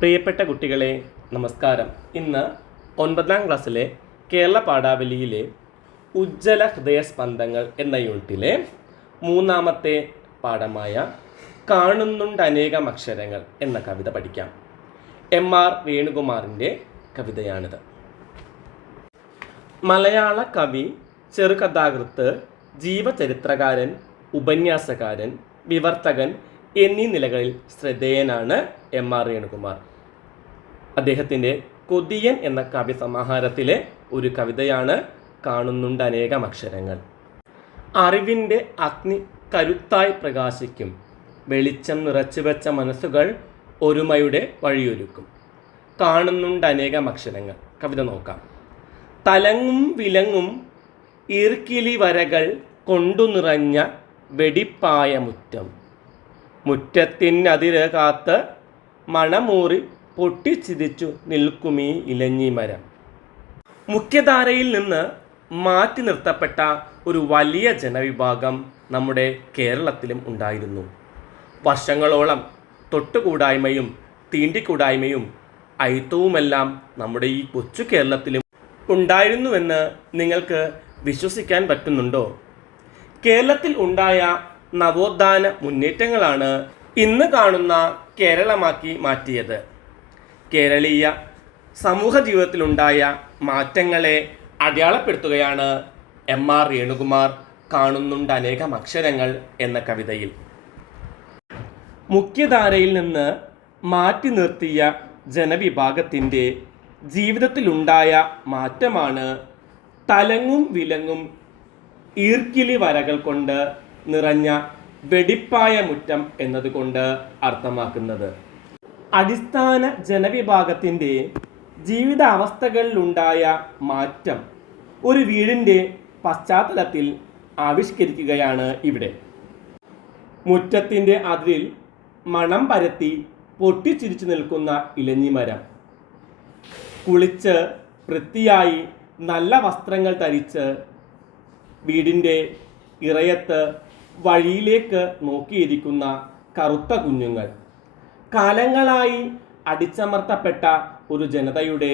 പ്രിയപ്പെട്ട കുട്ടികളെ നമസ്കാരം. ഇന്ന് 9ാം ക്ലാസ്സിലെ കേരള പാഠാവലിയിലെ ഉജ്ജ്വല ഹൃദയസ്പന്ദങ്ങൾ എന്ന യൂണിറ്റിലെ 3ാമത്തെ പാഠമായ കാണുന്നുണ്ടനേകം അക്ഷരങ്ങൾ എന്ന കവിത പഠിക്കാം. എം.ആർ. വേണുകുമാറിൻ്റെ കവിതയാണിത്. മലയാള കവി, ചെറുകഥാകൃത്ത്, ജീവചരിത്രകാരൻ, ഉപന്യാസകാരൻ, വിവർത്തകൻ എന്നീ നിലകളിൽ ശ്രദ്ധേയനാണ് എം.ആർ. വേണുകുമാർ. അദ്ദേഹത്തിൻ്റെ കൊതിയൻ എന്ന കാവ്യസമാഹാരത്തിലെ ഒരു കവിതയാണ് കാണുന്നുണ്ടനേകം അക്ഷരങ്ങൾ. അറിവിൻ്റെ അഗ്നി കരുത്തായി പ്രകാശിക്കും, വെളിച്ചം നിറച്ചുവെച്ച മനസ്സുകൾ ഒരുമയുടെ വഴിയൊരുക്കും. കാണുന്നുണ്ടനേകം അക്ഷരങ്ങൾ. കവിത നോക്കാം. തലങ്ങും വിലങ്ങും ഈർക്കിലി വരകൾ കൊണ്ടു നിറഞ്ഞ വെടിപ്പായ മുറ്റം, മുറ്റത്തിനതിര് കാത്ത് മണമൂറി പൊട്ടിച്ചിരിച്ചു നിൽക്കുമീ ഇലഞ്ഞിമരം. മുഖ്യധാരയിൽ നിന്ന് മാറ്റി നിർത്തപ്പെട്ട ഒരു വലിയ ജനവിഭാഗം നമ്മുടെ കേരളത്തിലും ഉണ്ടായിരുന്നു. വർഷങ്ങളോളം തൊട്ടുകൂടായ്മയും തീണ്ടിക്കൂടായ്മയും അയിത്തവുമെല്ലാം നമ്മുടെ ഈ കൊച്ചു കേരളത്തിലും ഉണ്ടായിരുന്നുവെന്ന് നിങ്ങൾക്ക് വിശ്വസിക്കാൻ പറ്റുന്നുണ്ടോ? കേരളത്തിൽ ഉണ്ടായ നവോത്ഥാന മുന്നേറ്റങ്ങളാണ് ഇന്ന് കാണുന്ന കേരളമാക്കി മാറ്റിയത്. കേരളീയ സമൂഹ ജീവിതത്തിലുണ്ടായ മാറ്റങ്ങളെ അടയാളപ്പെടുത്തുകയാണ് എം.ആർ. വേണുകുമാർ കാണുന്നുണ്ടനേകം അക്ഷരങ്ങൾ എന്ന കവിതയിൽ. മുഖ്യധാരയിൽ നിന്ന് മാറ്റി നിർത്തിയ ജനവിഭാഗത്തിൻ്റെ ജീവിതത്തിലുണ്ടായ മാറ്റമാണ് തലങ്ങും വിലങ്ങും ഈർക്കിലി വരകൾ കൊണ്ട് നിറഞ്ഞ വെടിപ്പായ മുറ്റം എന്നതുകൊണ്ട് അർത്ഥമാക്കുന്നത്. അടിസ്ഥാന ജനവിഭാഗത്തിൻ്റെ ജീവിതാവസ്ഥകളിലുണ്ടായ മാറ്റം ഒരു വീടിൻ്റെ പശ്ചാത്തലത്തിൽ ആവിഷ്കരിക്കുകയാണ് ഇവിടെ. മുറ്റത്തിൻ്റെ അതിരിൽ മണം പരത്തി പൊട്ടിച്ചിരിച്ചു നിൽക്കുന്ന ഇലഞ്ഞിമരം, കുളിച്ച് വൃത്തിയായി നല്ല വസ്ത്രങ്ങൾ ധരിച്ച് വീടിൻ്റെ ഇറയത്ത് വഴിയിലേക്ക് നോക്കിയിരിക്കുന്ന കറുത്ത കുഞ്ഞുങ്ങൾ, കാലങ്ങളായി അടിച്ചമർത്തപ്പെട്ട ഒരു ജനതയുടെ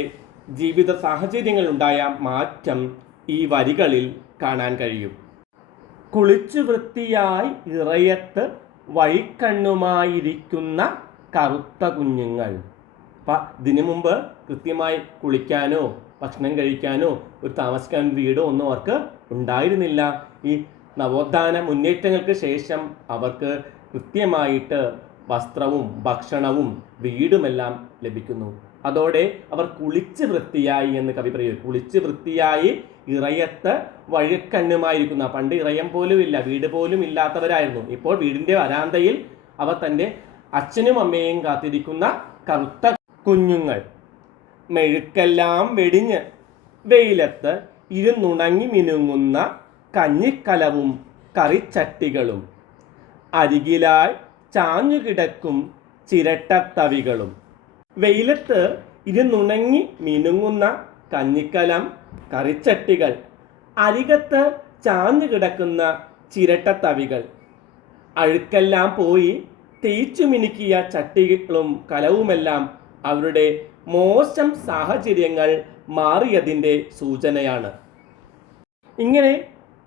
ജീവിത സാഹചര്യങ്ങളുണ്ടായ മാറ്റം ഈ വരികളിൽ കാണാൻ കഴിയും. കുളിച്ചു വൃത്തിയായി ഇറയത്ത് വഴിക്കണ്ണുമായിരിക്കുന്ന കറുത്ത കുഞ്ഞുങ്ങൾ. അപ്പം ഇതിനു മുമ്പ് കൃത്യമായി കുളിക്കാനോ ഭക്ഷണം കഴിക്കാനോ ഒരു താമസിക്കാൻ വീടോ ഒന്നും അവർക്ക് ഉണ്ടായിരുന്നില്ല. ഈ നവോത്ഥാന മുന്നേറ്റങ്ങൾക്ക് ശേഷം അവർക്ക് കൃത്യമായിട്ട് വസ്ത്രവും ഭക്ഷണവും വീടുമെല്ലാം ലഭിക്കുന്നു. അതോടെ അവർ കുളിച്ച് വൃത്തിയായി എന്ന് കവി പറയും. കുളിച്ച് വൃത്തിയായി ഇറയത്ത് വഴിക്കണ്ണുമായിരിക്കുന്ന, പണ്ട് ഇറയം പോലും ഇല്ല, വീട് പോലും ഇല്ലാത്തവരായിരുന്നു. ഇപ്പോൾ വീടിൻ്റെ വരാന്തയിൽ അവർ തൻ്റെ അച്ഛനും അമ്മയും കാത്തിരിക്കുന്ന കറുത്ത കുഞ്ഞുങ്ങൾ. മെഴുക്കെല്ലാം വെടിഞ്ഞ് വെയിലത്ത് ഇരുന്നുണങ്ങി മിനുങ്ങുന്ന കഞ്ഞിക്കലവും കറിച്ചട്ടികളും, അരികിലായി ചാഞ്ഞുകിടക്കും ചിരട്ടത്തവികളും. വെയിലത്ത് ഇരുന്നുണങ്ങി മിനുങ്ങുന്ന കഞ്ഞിക്കലം, കറിച്ചട്ടികൾ, അരികത്ത് ചാഞ്ഞുകിടക്കുന്ന ചിരട്ടത്തവികൾ, അഴുക്കെല്ലാം പോയി തേച്ചു മിനുക്കിയ ചട്ടികളും കലവുമെല്ലാം അവരുടെ മോശം സാഹചര്യങ്ങൾ മാറിയതിൻ്റെ സൂചനയാണ്. ഇങ്ങനെ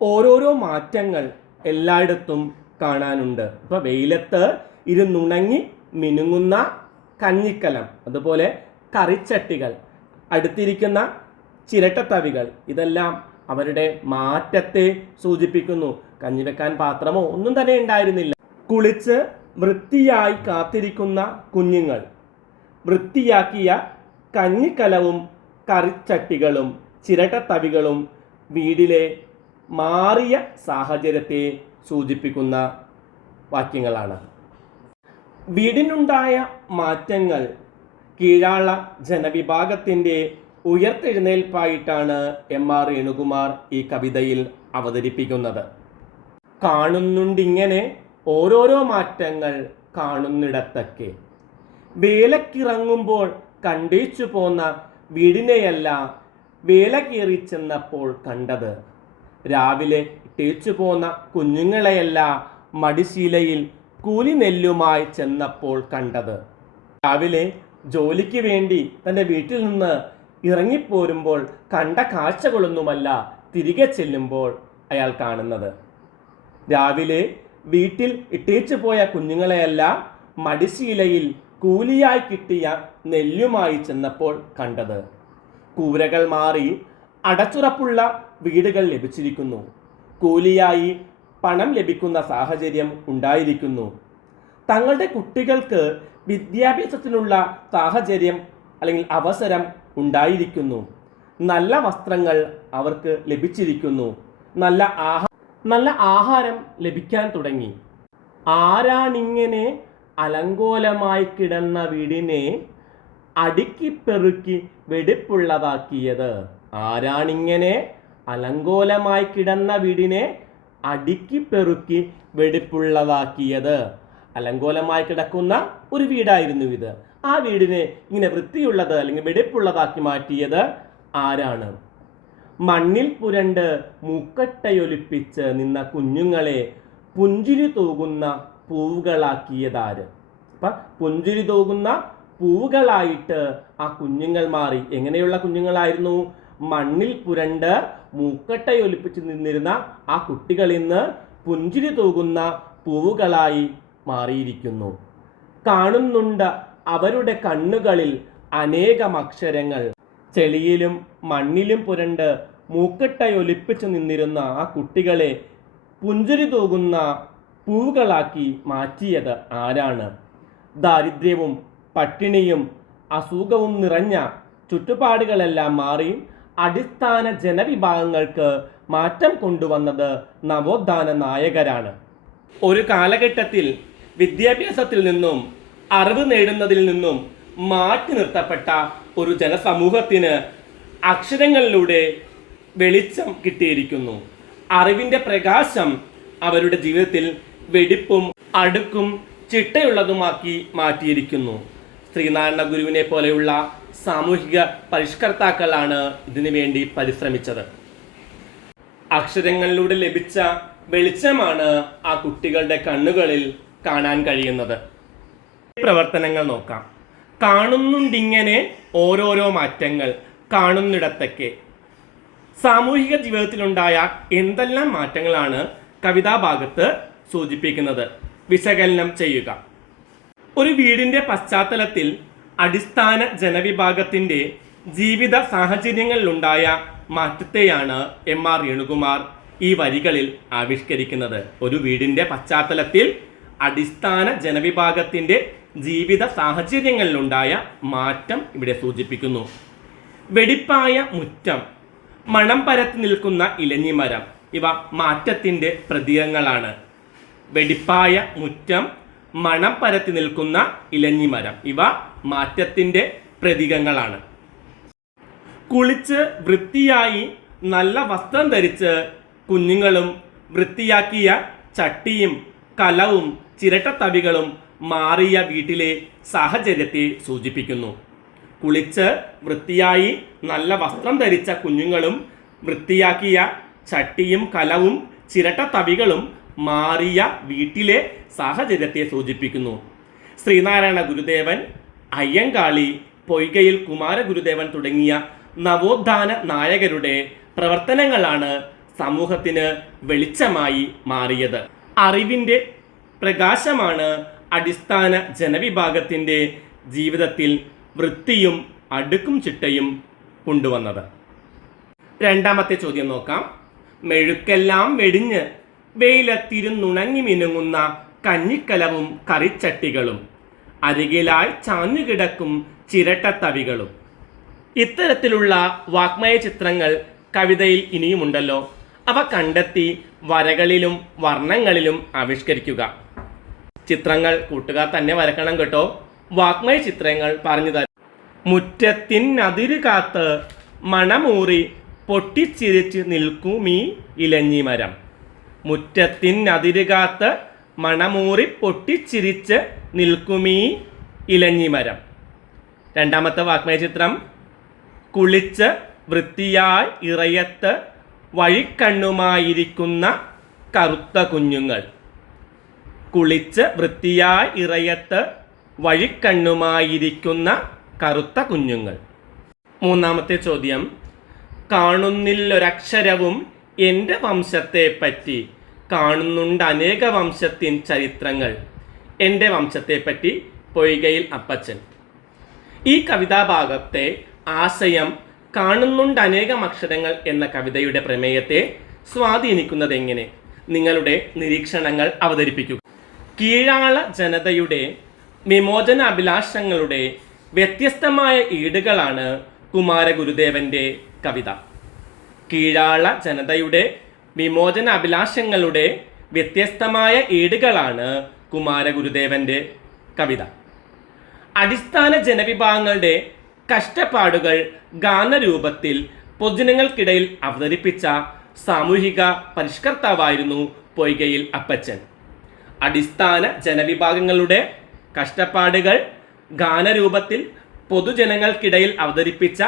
ഓരോരോ മാറ്റങ്ങൾ എല്ലായിടത്തും കാണാനുണ്ട്. ഇപ്പോൾ വെയിലത്ത് ഇരുന്നുണങ്ങി മിനുങ്ങുന്ന കഞ്ഞിക്കലം, അതുപോലെ കറിച്ചട്ടികൾ, അടുത്തിരിക്കുന്ന ചിരട്ടത്തവികൾ, ഇതെല്ലാം അവരുടെ മാറ്റത്തെ സൂചിപ്പിക്കുന്നു. കഞ്ഞി വെക്കാൻ പാത്രമോ ഒന്നും തന്നെ ഉണ്ടായിരുന്നില്ല. കുളിച്ച് വൃത്തിയായി കാത്തിരിക്കുന്ന കുഞ്ഞുങ്ങൾ, വൃത്തിയാക്കിയ കഞ്ഞിക്കലവും കറിച്ചട്ടികളും ചിരട്ടത്തവികളും വീടിലെ മാറിയ സാഹചര്യത്തെ സൂചിപ്പിക്കുന്ന വാക്യങ്ങളാണ്. വീടിനുണ്ടായ മാറ്റങ്ങൾ കീഴാള ജനവിഭാഗത്തിൻ്റെ ഉയർത്തെഴുന്നേൽപ്പായിട്ടാണ് എം.ആർ. വേണുകുമാർ ഈ കവിതയിൽ അവതരിപ്പിക്കുന്നത്. കാണുന്നുണ്ടിങ്ങനെ ഓരോരോ മാറ്റങ്ങൾ കാണുന്നിടത്തൊക്കെ, വേലക്കിറങ്ങുമ്പോൾ കണ്ടേച്ചു പോന്ന വീടിനെയല്ല വേല കയറി ചെന്നപ്പോൾ കണ്ടത്, രാവിലെ ഇട്ടേച്ചു പോന്ന കുഞ്ഞുങ്ങളെയല്ല മടിശീലയിൽ കൂലി നെല്ലുമായി ചെന്നപ്പോൾ കണ്ടത്, രാവിലെ ജോലിക്ക് വേണ്ടി തൻ്റെ വീട്ടിൽ നിന്ന് ഇറങ്ങിപ്പോരുമ്പോൾ കണ്ട കാഴ്ചകളൊന്നുമല്ല തിരികെ ചെല്ലുമ്പോൾ അയാൾ കാണുന്നത്. രാവിലെ വീട്ടിൽ ഇട്ടേച്ചു പോയ കുഞ്ഞുങ്ങളെയല്ല മടിശീലയിൽ കൂലിയായി കിട്ടിയ നെല്ലുമായി ചെന്നപ്പോൾ കണ്ടത്. കൂരകൾ മാറി അടച്ചുറപ്പുള്ള വീടുകൾ ലഭിച്ചിരിക്കുന്നു. കൂലിയായി പണം ലഭിക്കുന്ന സാഹചര്യം ഉണ്ടായിരിക്കുന്നു. തങ്ങളുടെ കുട്ടികൾക്ക് വിദ്യാഭ്യാസത്തിനുള്ള സാഹചര്യം അല്ലെങ്കിൽ അവസരം ഉണ്ടായിരിക്കുന്നു. നല്ല വസ്ത്രങ്ങൾ അവർക്ക് ലഭിച്ചിരിക്കുന്നു. നല്ല ആഹാരം ലഭിക്കാൻ തുടങ്ങി. ആരാണിങ്ങനെ അലങ്കോലമായി കിടന്ന വീടിനെ അടുക്കിപ്പെറുക്കി വെടിപ്പുള്ളതാക്കിയത്? ആരാണിങ്ങനെ അലങ്കോലമായി കിടന്ന വീടിനെ അടുക്കിപ്പെറുക്കി വെടിപ്പുള്ളതാക്കിയത്? അലങ്കോലമായി കിടക്കുന്ന ഒരു വീടായിരുന്നു ഇത്. ആ വീടിനെ ഇങ്ങനെ വൃത്തിയുള്ളത് അല്ലെങ്കിൽ വെടിപ്പുള്ളതാക്കി മാറ്റിയത് ആരാണ്? മണ്ണിൽ പുരണ്ട് മൂക്കട്ടയൊലിപ്പിച്ച് നിന്ന കുഞ്ഞുങ്ങളെ പുഞ്ചിരി തൂകുന്ന പൂവുകളാക്കിയതാര്? അപ്പം പുഞ്ചിരി തൂകുന്ന പൂവുകളായിട്ട് ആ കുഞ്ഞുങ്ങൾ മാറി. എങ്ങനെയുള്ള കുഞ്ഞുങ്ങളായിരുന്നു? മണ്ണിൽ പുരണ്ട് മൂക്കട്ടയൊലിപ്പിച്ച് നിന്നിരുന്ന ആ കുട്ടികൾ ഇന്ന് പുഞ്ചിരി തൂകുന്ന പൂവുകളായി മാറിയിരിക്കുന്നു. കാണുന്നുണ്ട് അവരുടെ കണ്ണുകളിൽ അനേകം അക്ഷരങ്ങൾ. ചെളിയിലും മണ്ണിലും പുരണ്ട് മൂക്കട്ടയൊലിപ്പിച്ചു നിന്നിരുന്ന ആ കുട്ടികളെ പുഞ്ചിരി തൂകുന്ന പൂവുകളാക്കി മാറ്റിയത് ആരാണ്? ദാരിദ്ര്യവും പട്ടിണിയും അസുഖവും നിറഞ്ഞ ചുറ്റുപാടുകളെല്ലാം മാറി അടിസ്ഥാന ജനവിഭാഗങ്ങൾക്ക് മാറ്റം കൊണ്ടുവന്നത് നവോത്ഥാന നായകരാണ്. ഒരു കാലഘട്ടത്തിൽ വിദ്യാഭ്യാസത്തിൽ നിന്നും അറിവ് നേടുന്നതിൽ നിന്നും മാറ്റി നിർത്തപ്പെട്ട ഒരു ജനസമൂഹത്തിന് അക്ഷരങ്ങളിലൂടെ വെളിച്ചം കിട്ടിയിരിക്കുന്നു. അറിവിൻ്റെ പ്രകാശം അവരുടെ ജീവിതത്തിൽ വെടിപ്പും അടുക്കും ചിട്ടയുള്ളതുമാക്കി മാറ്റിയിരിക്കുന്നു. ശ്രീനാരായണ ഗുരുവിനെ പോലെയുള്ള സാമൂഹിക പരിഷ്കർത്താക്കളാണ് ഇതിനു വേണ്ടി പരിശ്രമിച്ചത്. അക്ഷരങ്ങളിലൂടെ ലഭിച്ച വെളിച്ചമാണ് ആ കുട്ടികളുടെ കണ്ണുകളിൽ കാണാൻ കഴിയുന്നത്. പ്രവർത്തനങ്ങൾ നോക്കാം. കാണുന്നുണ്ടിങ്ങനെ ഓരോരോ മാറ്റങ്ങൾ കാണുന്നിടത്തൊക്കെ. സാമൂഹിക ജീവിതത്തിലുണ്ടായ എന്തെല്ലാം മാറ്റങ്ങളാണ് കവിതാഭാഗത്ത് സൂചിപ്പിക്കുന്നത്? വിശകലനം ചെയ്യുക. ഒരു വീടിൻ്റെ പശ്ചാത്തലത്തിൽ അടിസ്ഥാന ജനവിഭാഗത്തിൻ്റെ ജീവിത സാഹചര്യങ്ങളിലുണ്ടായ മാറ്റത്തെയാണ് എം.ആർ. രേണുകുമാർ ഈ വരികളിൽ ആവിഷ്കരിക്കുന്നത്. ഒരു വീടിൻ്റെ പശ്ചാത്തലത്തിൽ അടിസ്ഥാന ജനവിഭാഗത്തിൻ്റെ ജീവിത സാഹചര്യങ്ങളിലുണ്ടായ മാറ്റം ഇവിടെ സൂചിപ്പിക്കുന്നു. വെടിപ്പായ മുറ്റം, മണം പരത്തി നിൽക്കുന്ന ഇലഞ്ഞിമരം, ഇവ മാറ്റത്തിൻ്റെ പ്രതീകങ്ങളാണ്. വെടിപ്പായ മുറ്റം, മണം പരത്തി നിൽക്കുന്ന ഇലഞ്ഞിമരം, ഇവ മാറ്റത്തിൻ്റെ പ്രതീകങ്ങളാണ്. കുളിച്ച് വൃത്തിയായി നല്ല വസ്ത്രം ധരിച്ച് കുഞ്ഞുങ്ങളും വൃത്തിയാക്കിയ ചട്ടിയും കലവും ചിരട്ടത്തവികളും മാറിയ വീട്ടിലെ സാഹചര്യത്തെ സൂചിപ്പിക്കുന്നു. കുളിച്ച് വൃത്തിയായി നല്ല വസ്ത്രം ധരിച്ച കുഞ്ഞുങ്ങളും വൃത്തിയാക്കിയ ചട്ടിയും കലവും ചിരട്ടത്തവികളും മാറിയ വീട്ടിലെ സാഹചര്യത്തെ സൂചിപ്പിക്കുന്നു. ശ്രീനാരായണ ഗുരുദേവൻ, അയ്യങ്കാളി, പൊയ്കയിൽ കുമാരഗുരുദേവൻ തുടങ്ങിയ നവോത്ഥാന നായകരുടെ പ്രവർത്തനങ്ങളാണ് സമൂഹത്തിന് വെളിച്ചമായി മാറിയത്. അറിവിൻ്റെ പ്രകാശമാണ് അടിസ്ഥാന ജനവിഭാഗത്തിൻ്റെ ജീവിതത്തിൽ വൃത്തിയും അടുക്കും ചിട്ടയും കൊണ്ടുവന്നത്. രണ്ടാമത്തെ ചോദ്യം നോക്കാം. മെഴുക്കെല്ലാം വെടിഞ്ഞ് വെയിലത്തിരുന്നുണങ്ങി മിനുങ്ങുന്ന കഞ്ഞിക്കലവും കറിച്ചട്ടികളും അരികിലായി ചാഞ്ഞുകിടക്കും ചിരട്ടത്തവികളും. ഇത്തരത്തിലുള്ള വാഗ്മയ ചിത്രങ്ങൾ കവിതയിൽ ഇനിയുമുണ്ടല്ലോ. അവ കണ്ടെത്തി വരകളിലും വർണ്ണങ്ങളിലും ആവിഷ്കരിക്കുക. ചിത്രങ്ങൾ കൂട്ടുകാർ തന്നെ വരക്കണം കേട്ടോ. വാഗ്മയ ചിത്രങ്ങൾ പറഞ്ഞു തരും. മുറ്റത്തിനതിര് കാത്ത് മണമൂറി പൊട്ടിച്ചിരിച്ച് നിൽക്കുമീ ഇലഞ്ഞിമരം. മുറ്റത്തിനതിര് കാത്ത് മണമൂറി പൊട്ടിച്ചിരിച്ച് നിൽക്കുമീ ഇലഞ്ഞിമരം. രണ്ടാമത്തെ വാഗ്മയ ചിത്രം. കുളിച്ച് വൃത്തിയായി ഇറയത്ത് വഴിക്കണ്ണുമായിരിക്കുന്ന കറുത്ത കുഞ്ഞുങ്ങൾ. കുളിച്ച് വൃത്തിയായി ഇറയത്ത് വഴിക്കണ്ണുമായിരിക്കുന്ന കറുത്ത കുഞ്ഞുങ്ങൾ. മൂന്നാമത്തെ ചോദ്യം, കാണുന്നില്ലൊരക്ഷരവും എൻ്റെ വംശത്തെപ്പറ്റി, കാണുന്നുണ്ട് അനേക വംശത്തിൻ ചരിത്രങ്ങൾ. എൻ്റെ വംശത്തെപ്പറ്റി പൊയ്കയിൽ അപ്പച്ചൻ. ഈ കവിതാഭാഗത്തെ ആശയം കാണുന്നുണ്ട് അനേകം അക്ഷരങ്ങൾ എന്ന കവിതയുടെ പ്രമേയത്തെ സ്വാധീനിക്കുന്നത് എങ്ങനെ? നിങ്ങളുടെ നിരീക്ഷണങ്ങൾ അവതരിപ്പിക്കുക. കീഴാള ജനതയുടെ വിമോചന അഭിലാഷങ്ങളുടെ വ്യത്യസ്തമായ ഈടുകളാണ് കുമാരഗുരുദേവൻ്റെ കവിത. കീഴാള ജനതയുടെ വിമോചന അഭിലാഷങ്ങളുടെ വ്യത്യസ്തമായ ഈടുകളാണ് കുമാരഗുരുദേവൻ്റെ കവിത. അടിസ്ഥാന ജനവിഭാഗങ്ങളുടെ കഷ്ടപ്പാടുകൾ ഗാനരൂപത്തിൽ പൊതുജനങ്ങൾക്കിടയിൽ അവതരിപ്പിച്ച സാമൂഹിക പരിഷ്കർത്താവായിരുന്നു പൊയ്കയിൽ അപ്പച്ചൻ. അടിസ്ഥാന ജനവിഭാഗങ്ങളുടെ കഷ്ടപ്പാടുകൾ ഗാനരൂപത്തിൽ പൊതുജനങ്ങൾക്കിടയിൽ അവതരിപ്പിച്ച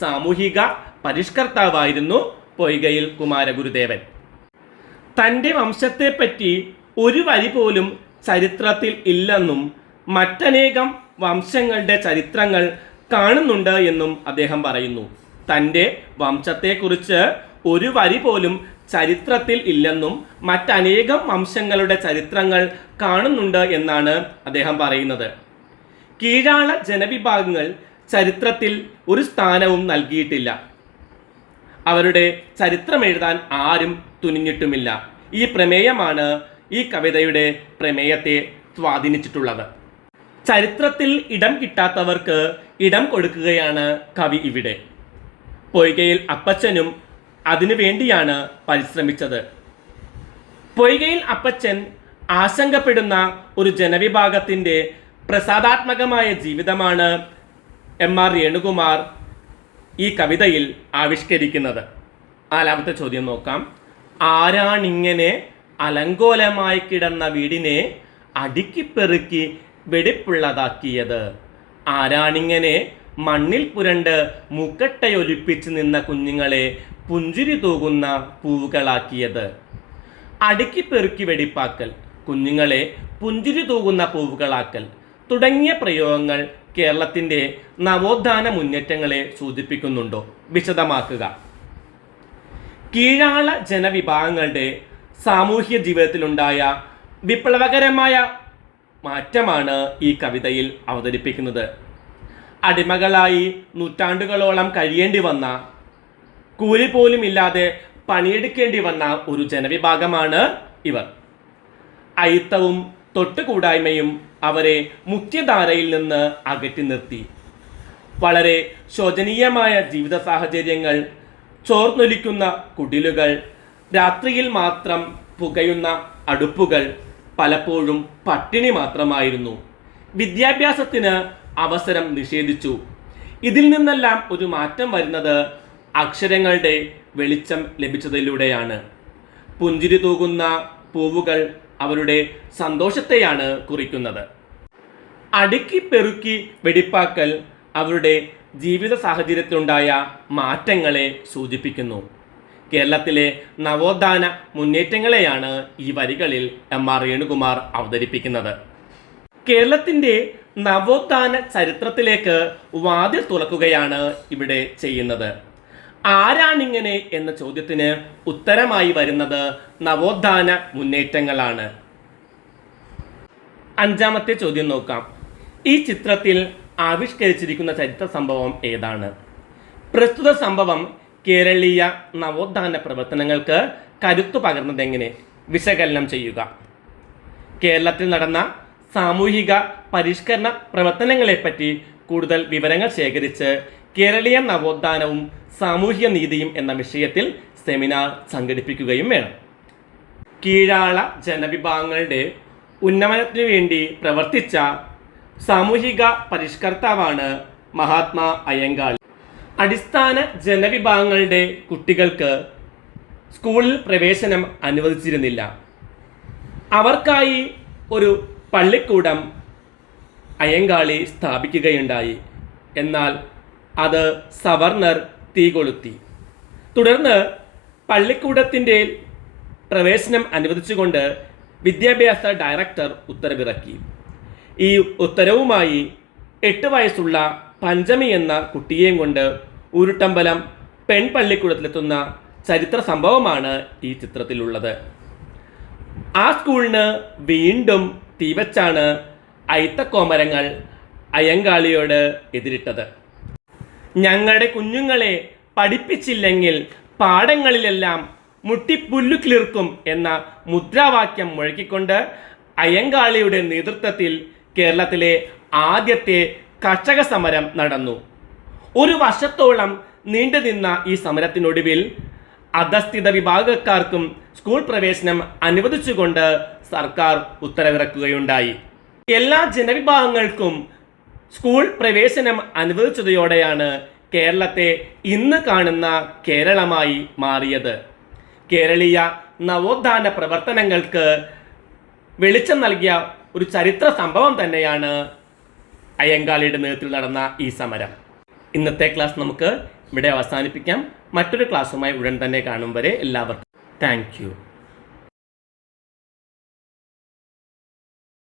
സാമൂഹിക പരിഷ്കർത്താവായിരുന്നു പൊയ്കയിൽ കുമാരഗുരുദേവൻ. തൻ്റെ വംശത്തെപ്പറ്റി ഒരു വരി പോലും ചരിത്രത്തിൽ ഇല്ലെന്നും മറ്റനേകം വംശങ്ങളുടെ ചരിത്രങ്ങൾ കാണുന്നുണ്ട് എന്നും അദ്ദേഹം പറയുന്നു. തൻ്റെ വംശത്തെക്കുറിച്ച് ഒരു വരി പോലും ചരിത്രത്തിൽ ഇല്ലെന്നും മറ്റനേകം വംശങ്ങളുടെ ചരിത്രങ്ങൾ കാണുന്നുണ്ട് എന്നാണ് അദ്ദേഹം പറയുന്നത്. കീഴാള ജനവിഭാഗങ്ങൾ ചരിത്രത്തിൽ ഒരു സ്ഥാനവും നൽകിയിട്ടില്ല. അവരുടെ ചരിത്രം എഴുതാൻ ആരും തുനിഞ്ഞിട്ടുമില്ല. ഈ പ്രമേയമാണ് ഈ കവിതയുടെ പ്രമേയത്തെ സ്വാധീനിച്ചിട്ടുള്ളത്. ചരിത്രത്തിൽ ഇടം കിട്ടാത്തവർക്ക് ഇടം കൊടുക്കുകയാണ് കവി ഇവിടെ. പൊയ്കയിൽ അപ്പച്ചനും അതിനു വേണ്ടിയാണ് പരിശ്രമിച്ചത്. പൊയ്കയിൽ അപ്പച്ചൻ ആശങ്കപ്പെടുന്ന ഒരു ജനവിഭാഗത്തിൻ്റെ പ്രസാദാത്മകമായ ജീവിതമാണ് എം.ആർ. രേണുകുമാർ ഈ കവിതയിൽ ആവിഷ്കരിക്കുന്നത്. നാലാമത്തെ ചോദ്യം നോക്കാം. ആരാണിങ്ങനെ അലങ്കോലമായി കിടന്ന വീടിനെ അടുക്കിപ്പെറുക്കി വെടിപ്പുള്ളതാക്കിയത്? ആരാണിങ്ങനെ മണ്ണിൽ പുരണ്ട് മുക്കട്ടയൊലിപ്പിച്ച് നിന്ന കുഞ്ഞുങ്ങളെ പുഞ്ചിരി തൂകുന്ന പൂവുകളാക്കിയത്? അടുക്കിപ്പെറുക്കി വെടിപ്പാക്കൽ, കുഞ്ഞുങ്ങളെ പുഞ്ചിരി തൂകുന്ന പൂവുകളാക്കൽ തുടങ്ങിയ പ്രയോഗങ്ങൾ കേരളത്തിൻ്റെ നവോത്ഥാന മുന്നേറ്റങ്ങളെ സൂചിപ്പിക്കുന്നുണ്ടോ? വിശദമാക്കുക. കീഴാള ജനവിഭാഗങ്ങളുടെ സാമൂഹ്യ ജീവിതത്തിലുണ്ടായ വിപ്ലവകരമായ മാറ്റമാണ് ഈ കവിതയിൽ അവതരിപ്പിക്കുന്നത്. അടിമകളായി നൂറ്റാണ്ടുകളോളം കഴിയേണ്ടി വന്ന, കൂലി പോലും ഇല്ലാതെ പണിയെടുക്കേണ്ടി വന്ന ഒരു ജനവിഭാഗമാണ് ഇവർ. അയിത്തവും തൊട്ടുകൂടായ്മയും അവരെ മുഖ്യധാരയിൽ നിന്ന് അകറ്റി നിർത്തി. വളരെ ശോചനീയമായ ജീവിത സാഹചര്യങ്ങൾ, ചോർന്നൊലിക്കുന്ന കുടിലുകൾ, രാത്രിയിൽ മാത്രം പുകയുന്ന അടുപ്പുകൾ, പലപ്പോഴും പട്ടിണി മാത്രമായിരുന്നു. വിദ്യാഭ്യാസത്തിന് അവസരം നിഷേധിച്ചു. ഇതിൽ നിന്നെല്ലാം ഒരു മാറ്റം വരുന്നത് അക്ഷരങ്ങളുടെ വെളിച്ചം ലഭിച്ചതിലൂടെയാണ്. പുഞ്ചിരി തൂകുന്ന പൂവുകൾ അവരുടെ സന്തോഷത്തെയാണ് കുറിക്കുന്നത്. അടുക്കി പെറുക്കി വെടിപ്പാക്കൽ അവരുടെ ജീവിത സാഹചര്യത്തിലുണ്ടായ മാറ്റങ്ങളെ സൂചിപ്പിക്കുന്നു. കേരളത്തിലെ നവോത്ഥാന മുന്നേറ്റങ്ങളെയാണ് ഈ വരികളിൽ എം.ആർ. രേണുകുമാർ അവതരിപ്പിക്കുന്നത്. കേരളത്തിൻ്റെ നവോത്ഥാന ചരിത്രത്തിലേക്ക് വാതിൽ തുറക്കുകയാണ് ഇവിടെ ചെയ്യുന്നത്. ആരാണിങ്ങനെ എന്ന ചോദ്യത്തിന് ഉത്തരമായി വരുന്നത് നവോത്ഥാന മുന്നേറ്റങ്ങളാണ്. അഞ്ചാമത്തെ ചോദ്യം നോക്കാം. ഈ ചിത്രത്തിൽ ആവിഷ്കരിച്ചിരിക്കുന്ന ചരിത്ര സംഭവം ഏതാണ്? പ്രസ്തുത സംഭവം കേരളീയ നവോത്ഥാന പ്രവർത്തനങ്ങൾക്ക് കരുത്തു പകർന്നതെങ്ങനെ? വിശകലനം ചെയ്യുക. കേരളത്തിൽ നടന്ന സാമൂഹിക പരിഷ്കരണ പ്രവർത്തനങ്ങളെപ്പറ്റി കൂടുതൽ വിവരങ്ങൾ ശേഖരിച്ച് കേരളീയ നവോത്ഥാനവും സാമൂഹിക നീതിയും എന്ന വിഷയത്തിൽ സെമിനാർ സംഘടിപ്പിക്കുകയും വേണം. കീഴാള ജനവിഭാഗങ്ങളുടെ ഉന്നമനത്തിനു വേണ്ടി പ്രവർത്തിച്ച സാമൂഹിക പരിഷ്കർത്താവാണ് മഹാത്മാ അയ്യങ്കാളി. അടിസ്ഥാന ജനവിഭാഗങ്ങളുടെ കുട്ടികൾക്ക് സ്കൂളിൽ പ്രവേശനം അനുവദിച്ചിരുന്നില്ല. അവർക്കായി ഒരു പള്ളിക്കൂടം അയ്യങ്കാളി സ്ഥാപിക്കുകയുണ്ടായി. എന്നാൽ അത് സവർണർ തീകൊളുത്തി. തുടർന്ന് പള്ളിക്കൂടത്തിൻ്റെ പ്രവേശനം അനുവദിച്ചുകൊണ്ട് വിദ്യാഭ്യാസ ഡയറക്ടർ ഉത്തരവിറക്കി. ഈ ഉത്തരവുമായി 8 വയസ്സുള്ള പഞ്ചമി എന്ന കുട്ടിയെയും കൊണ്ട് ഉരുട്ടമ്പലം പെൺപള്ളിക്കൂടത്തിലെത്തുന്ന ചരിത്ര സംഭവമാണ് ഈ ചിത്രത്തിലുള്ളത്. ആ സ്കൂളിന് വീണ്ടും തീവച്ചാണ് അയിത്തക്കോമരങ്ങൾ അയ്യങ്കാളിയോട് എതിരിട്ടത്. ഞങ്ങളുടെ കുഞ്ഞുങ്ങളെ പഠിപ്പിച്ചില്ലെങ്കിൽ പാടങ്ങളിലെല്ലാം മുട്ടിപ്പുല്ലു കിളിർക്കും എന്ന മുദ്രാവാക്യം മുഴക്കിക്കൊണ്ട് അയ്യങ്കാളിയുടെ നേതൃത്വത്തിൽ കേരളത്തിലെ ആദ്യത്തെ കർഷക സമരം നടന്നു. 1 വർഷത്തോളം നീണ്ടുനിന്ന ഈ സമരത്തിനൊടുവിൽ അധസ്ഥിത വിഭാഗക്കാർക്കും സ്കൂൾ പ്രവേശനം അനുവദിച്ചുകൊണ്ട് സർക്കാർ ഉത്തരവിറക്കുകയുണ്ടായി. എല്ലാ ജനവിഭാഗങ്ങൾക്കും സ്കൂൾ പ്രവേശനം അനുവദിച്ചതോടെയാണ് കേരളത്തെ ഇന്ന് കാണുന്ന കേരളമായി മാറിയത്. കേരളീയ നവോത്ഥാന പ്രവർത്തനങ്ങൾക്ക് വെളിച്ചം നൽകിയ ഒരു ചരിത്ര സംഭവം തന്നെയാണ് അയ്യങ്കാളിയുടെ നേതൃത്വത്തിൽ നടന്ന ഈ സമരം. ഇന്നത്തെ ക്ലാസ് നമുക്ക് ഇവിടെ അവസാനിപ്പിക്കാം. മറ്റൊരു ക്ലാസ്സുമായി ഉടൻ തന്നെ കാണും വരെ എല്ലാവർക്കും താങ്ക് യു.